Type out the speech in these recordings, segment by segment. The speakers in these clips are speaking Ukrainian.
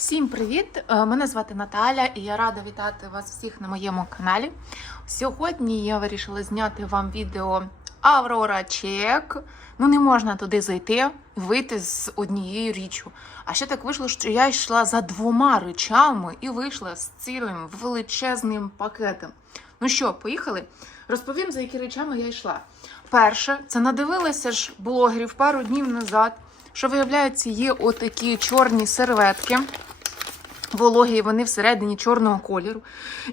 Всім привіт! Е, Мене звати Наталя і я рада вітати вас всіх на моєму каналі. Сьогодні я вирішила зняти вам відео Аврора Чек. Ну, не можна туди зайти вийти з однією річчю. А ще так вийшло, що я йшла за двома речами і вийшла з цілим величезним пакетом. Ну що, поїхали? Розповім, за які речами я йшла. Перше, це надивилася ж блогерів пару днів назад, що виявляється, є отакі чорні серветки. Вологі, вони всередині чорного кольору.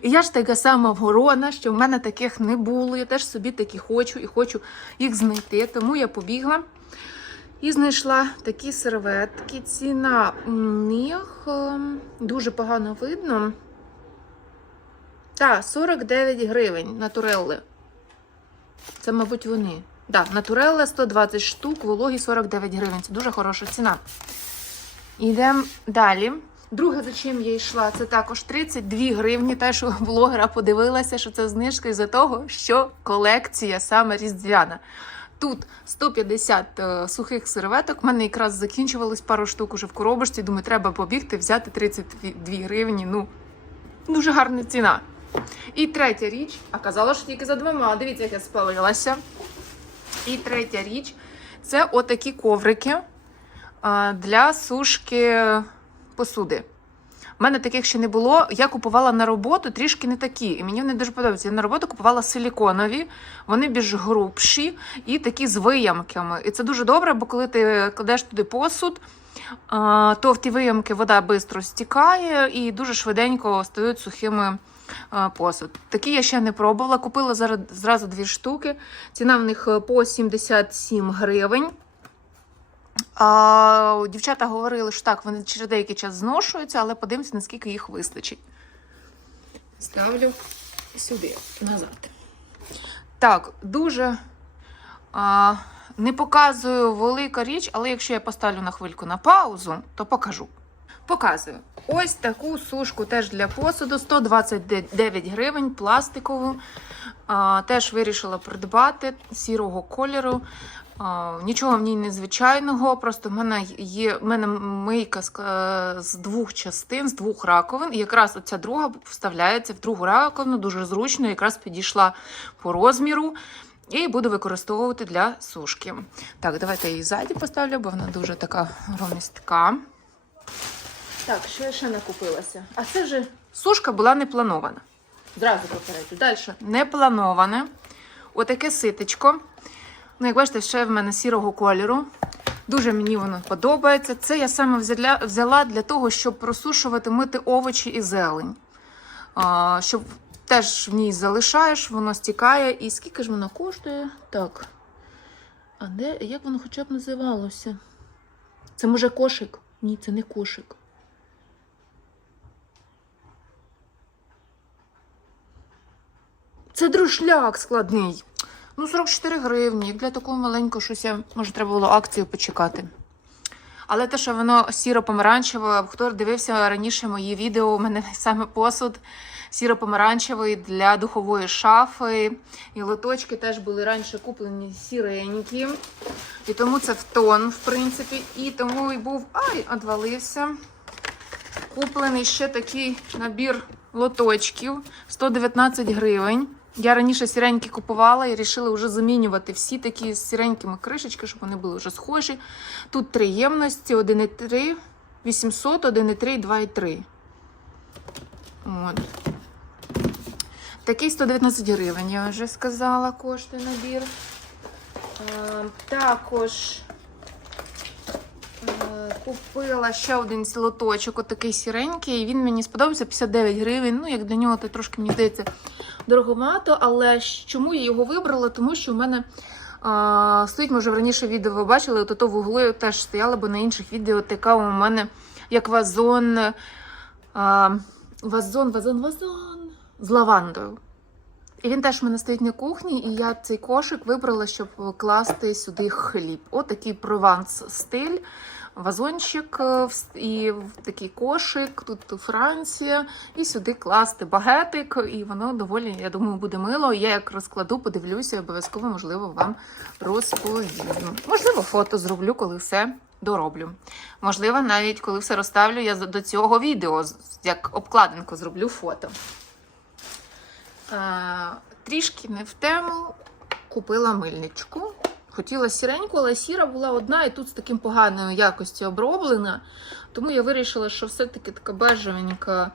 І я ж така сама ворона, що в мене таких не було. Я теж собі такі хочу і хочу їх знайти. Тому я побігла і знайшла такі серветки. Ціна в них ем, дуже погано видно. Так, 49 гривень натурелли. Це, мабуть, вони. Так, натурелла 120 штук, вологі 49 гривень. Це дуже хороша ціна. Йдемо далі. Друге, за чим я йшла, це також 32 гривні. Теж у блогера подивилася, що це знижка із-за того, що колекція саме різдвяна. Тут 150 е, сухих серветок. У мене якраз закінчувалось пару штук уже в коробочці. Думаю, треба побігти, взяти 32 гривні. Ну, дуже гарна ціна. І третя річ, а казала, що тільки за двома. Дивіться, як я спалилася. І третя річ це отакі коврики для сушки посуди. У мене таких ще не було. Я купувала на роботу трішки не такі. І мені вони дуже подобаються. Я на роботу купувала силіконові, вони більш грубші і такі з виямками. І це дуже добре, бо коли ти кладеш туди посуд, то в ті виямки вода швидко стікає і дуже швиденько стають сухими посуд. Такі я ще не пробувала. Купила зразу дві штуки. Ціна в них е, по 77 гривень. А, дівчата говорили, що так, вони через деякий час зношуються, але подивимося, наскільки їх вистачить. Ставлю сюди, назад. Так, дуже а, не показую велика річ, але якщо я поставлю на хвильку на паузу, то покажу. Показую. Ось таку сушку теж для посуду 129 гривень, пластикову. А, теж вирішила придбати сірого кольору. А, нічого в ній незвичайного. Просто в мене є в мене мийка з, е, з двох частин, з двох раковин. І якраз оця друга вставляється в другу раковину, дуже зручно, якраз підійшла по розміру. І буду використовувати для сушки. Так, давайте я її ззаді поставлю, бо вона дуже така громістка. Так, що я ще накупилася? А це вже сушка була не планована. Зразу попереджу. Далі. Не плановане. Отаке ситечко. Ну, як бачите, ще в мене сірого кольору. Дуже мені воно подобається. Це я саме взяла для того, щоб просушувати, мити овочі і зелень. А, щоб теж в ній залишаєш, воно стікає. І скільки ж воно коштує? Так. А де, як воно хоча б називалося? Це може кошик? Ні, це не кошик. Це друшляк складний. Ну, 44 гривні. Як для такого маленького щось я, може, треба було акцію почекати. Але те, що воно сіро-помаранчеве, хто дивився раніше мої відео, у мене саме посуд сіро-помаранчевий для духової шафи. І лоточки теж були раніше куплені сіренькі. І тому це в тон, в принципі. І тому і був ай, одвалився. Куплений ще такий набір лоточків 119 гривень. Я раніше сіренькі купувала і вирішила вже замінювати всі такі з сіренькими кришечки, щоб вони були вже схожі. Тут три ємності: 1,3, 800, 1,3 2,3. От. Такий 119 гривень, я вже сказала, коштує набір. Е, також купила ще один лоточок, отакий сіренький. Він мені сподобався 59 гривень. Ну, як для нього, то трошки мені здається дороговато, але чому я його вибрала? Тому що в мене а, стоїть, може, раніше відео ви бачили, от ото в углу теж стояла, бо на інших відео така у мене як вазон, а, вазон, вазон, вазон з лавандою. І він теж в мене стоїть на кухні, і я цей кошик вибрала, щоб класти сюди хліб. Отакий прованс стиль, вазончик е, і такий кошик, тут Франція, і сюди класти багетик, і воно доволі, я думаю, буде мило. Я як розкладу, подивлюся, обов'язково, можливо, вам розповім. Можливо, фото зроблю, коли все дороблю. Можливо, навіть коли все розставлю, я до цього відео як обкладинку зроблю фото. Трішки не в тему купила мильничку. Хотіла сіреньку, але сіра була одна і тут з таким поганою якості оброблена. Тому я вирішила, що все-таки така бежевенька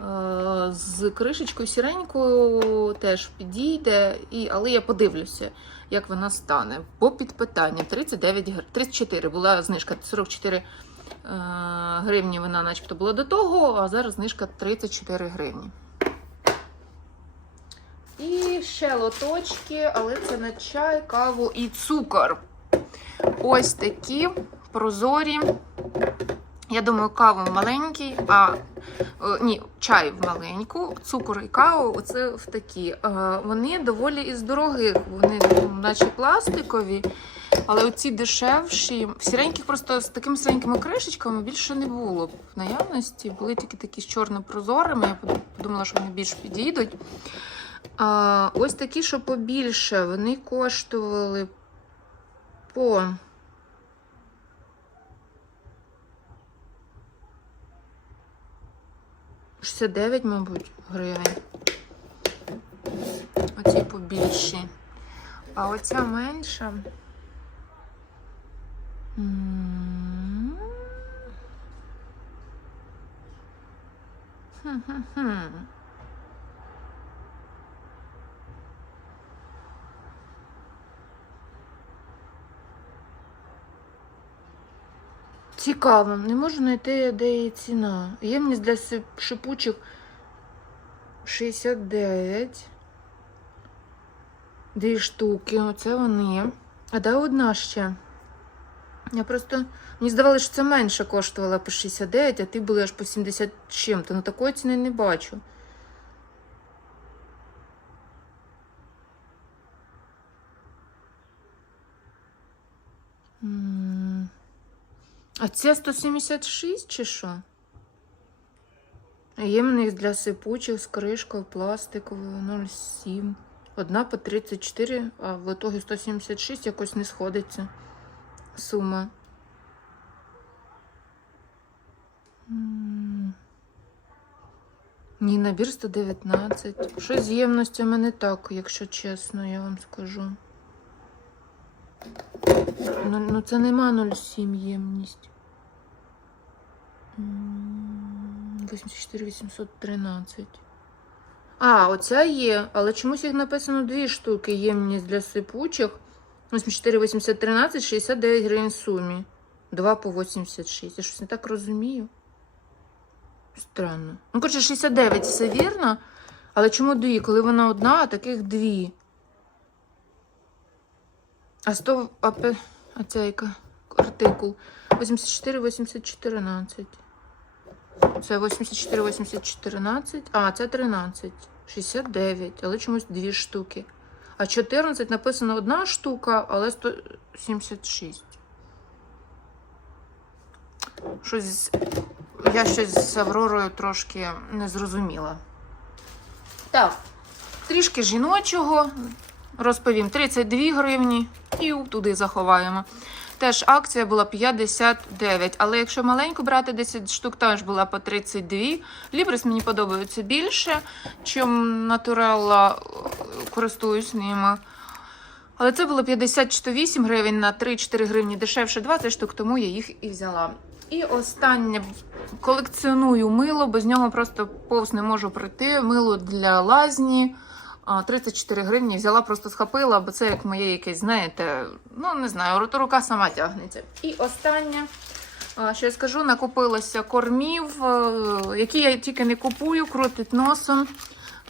е, з кришечкою сіренькою теж підійде. І, але я подивлюся, як вона стане. Бо під питанням 39 гр... 34 була знижка 44 е, гривні. Вона, начебто, була до того, а зараз знижка 34 гривні. І ще лоточки, але це на чай, каву і цукор. Ось такі прозорі. Я думаю, каву маленький, а е, ні, чай в маленьку, цукор і каву оце в такі. Е, Вони доволі із дорогих, вони наче пластикові, але оці дешевші. Сіреньких просто з такими сіренькими кришечками більше не було в наявності. Були тільки такі з чорно-прозорими. Я подумала, що вони більш підійдуть. А, ось такі, що побільше, вони коштували по. – 69, мабуть, гривень. Оці побільші. А оця менша. Хм-хм-хм. Цікаво, не можу знайти, де її ціна. Ємність для шипучих 69. Дві штуки, оце вони. А де одна ще? Я просто. Мені здавалося, що це менше коштувала по 69, а ти були аж по 70 з чим-то. Ну такої ціни не бачу. М. А це 176 чи що? Ємних для сипучих з кришкою пластиковою 0,7. Одна по 34, а в итогі 176 якось не сходиться сума. Ні, набір 119. Щось з ємностями не так, якщо чесно, я вам скажу. Ну, ну це нема 0,7 ємність. М, 84 813. А, оця є, але чомусь їх написано дві штуки. Ємність для сипучих. 84 813, 69 гривень сумі. 2 по 86. Я щось не так розумію. Странно. Ну, коротше, 69 все вірно. Але чому дві? Коли вона одна, а таких дві. А 100, а, ця яка артикул? 84, 80, 14. Це 84, 80, 14. А, це 13. 69, але чомусь дві штуки. А 14 написано одна штука, але 176. Щось. Я щось з Авророю трошки не зрозуміла. Так, трішки жіночого. Розповім 32 гривні і туди заховаємо. Теж акція була 59, але якщо маленьку брати 10 штук, теж була по 32. Лібрес мені подобаються більше, чим натурелла е, користуюсь ними. Але це було 50-108 гривень на 3-4 гривні дешевше 20 штук, тому я їх і взяла. І останнє колекціоную мило, без нього просто повз не можу пройти. Мило для лазні. А, 34 гривні взяла, просто схопила, бо це як моє якесь, знаєте, ну не знаю, рука сама тягнеться. І останнє, що я скажу, накупилося кормів, е, які я тільки не купую, крутить носом.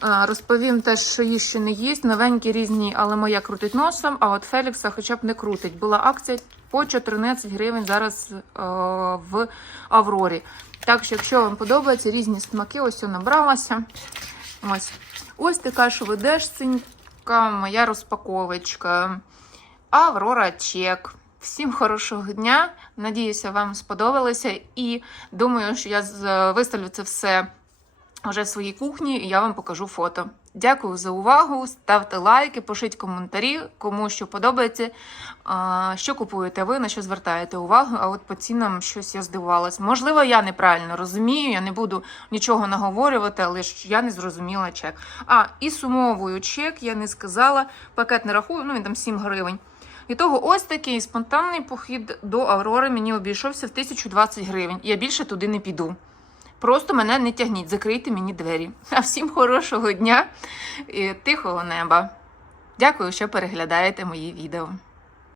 Розповім теж, що її ще не їсть. Новенькі різні, але моя крутить носом, а от Фелікса хоча б не крутить. Була акція по 14 гривень зараз е, в Аврорі. Так що, якщо вам подобаються різні смаки, ось набралася. Ось. Ось така швидешценька моя розпаковочка. Аврора Чек. Всім хорошого дня. Надіюся, вам сподобалося. І думаю, що я виставлю це все вже в своїй кухні, і я вам покажу фото. Дякую за увагу. Ставте лайки, пишіть коментарі, кому що подобається. Що купуєте ви, на що звертаєте увагу? А от по цінам щось я здивувалась. Можливо, я неправильно розумію, я не буду нічого наговорювати, але ж я не зрозуміла чек. А, і сумовую чек, я не сказала. Пакет не рахую, ну він там 7 гривень. І того ось такий спонтанний похід до Аврори мені обійшовся в 1020 гривень. Я більше туди не піду. Просто мене не тягніть, закрийте мені двері. А всім хорошого дня і тихого неба. Дякую, що переглядаєте мої відео.